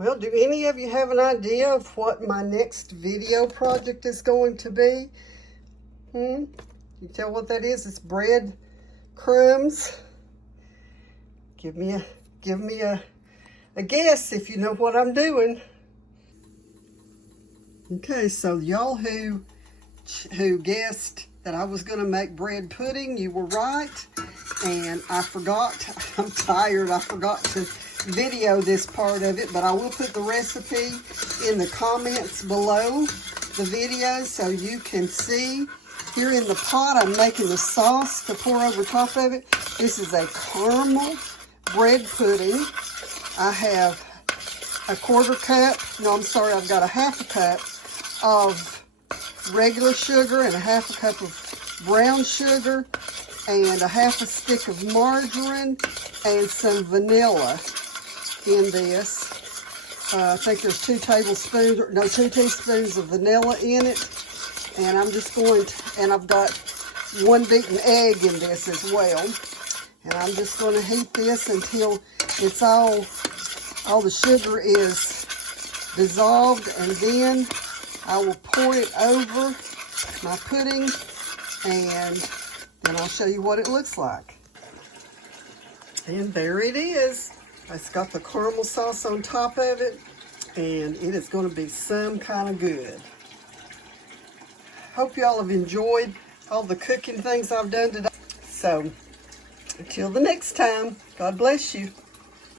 Well, do any of you have an idea of what my next video project is going to be? You tell what that is? It's bread crumbs. Give me a guess if you know what I'm doing. Okay, so y'all who guessed that I was going to make bread pudding, you were right. And I forgot, I'm tired, I forgot to video this part of it, but I will put the recipe in the comments below the video so you can see. Here in the pot, I'm making the sauce to pour over top of it. This is a caramel bread pudding. I have a I've got a half a cup of regular sugar and a half a cup of brown sugar and a half a stick of margarine and some vanilla in this. I think there's 2 teaspoons of vanilla in it. And I'm just going to, and I've got 1 beaten egg in this as well. And I'm just going to heat this until it's all the sugar is dissolved, and then I will pour it over my pudding, and then I'll show you what it looks like. And there it is. It's got the caramel sauce on top of it, and it is going to be some kind of good. Hope y'all have enjoyed all the cooking things I've done today. So, until the next time, God bless you.